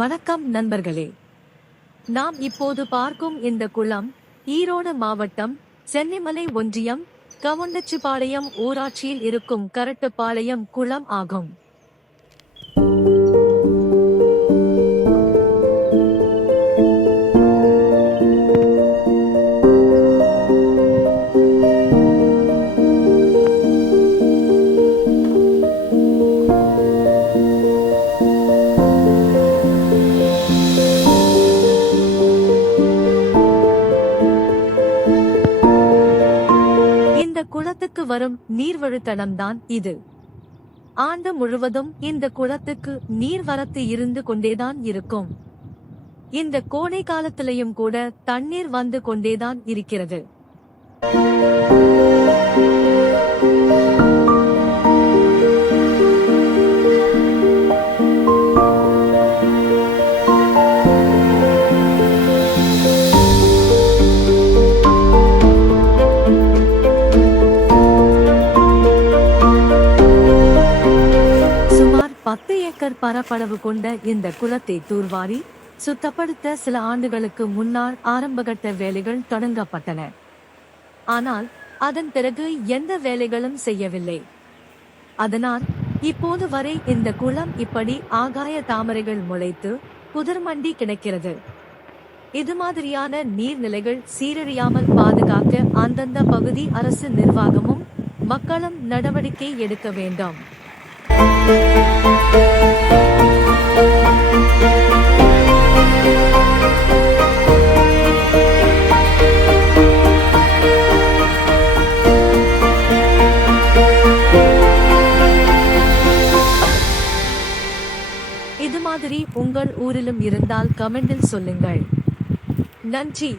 வணக்கம் நண்பர்களே, நாம் இப்போது பார்க்கும் இந்த குளம் ஈரோடு மாவட்டம் சென்னிமலை ஒன்றியம் கவுண்டச்சிபாளையம் ஊராட்சியில் இருக்கும் கரட்டுப்பாளையம் குளம் ஆகும். குளத்துக்கு வரும் நீர்வழித்தடம்தான் இது. ஆண்டு முழுவதும் இந்த குளத்துக்கு நீர்வரத்து இருந்து கொண்டேதான் இருக்கும். இந்த கோடை காலத்திலையும் கூட தண்ணீர் வந்து கொண்டேதான் இருக்கிறது. சுமார் 10 ஏக்கர் பரப்பளவு கொண்ட இந்த குளத்தை தூர்வாரி சுத்தப்படுத்த சில ஆண்டுகளுக்கு முன்னால் ஆரம்பகட்ட வேலைகள் தொடங்கப்பட்டன. ஆனால் அதன் பிறகு எந்த வேலைகளும் செய்யவில்லை. அதனால் இப்போது வரை இந்த குளம் இப்படி ஆகாய தாமரைகள் முளைத்து புதர்மண்டி கிடக்கிறது. இது மாதிரியான நீர்நிலைகள் சீரழியாமல் பாதுகாக்க அந்தந்த பகுதி அரசு நிர்வாகமும் மக்களும் நடவடிக்கை எடுக்க வேண்டும். இது மாதிரி உங்கள் ஊரிலும் இருந்தால் கமெண்டில் சொல்லுங்கள். நன்றி.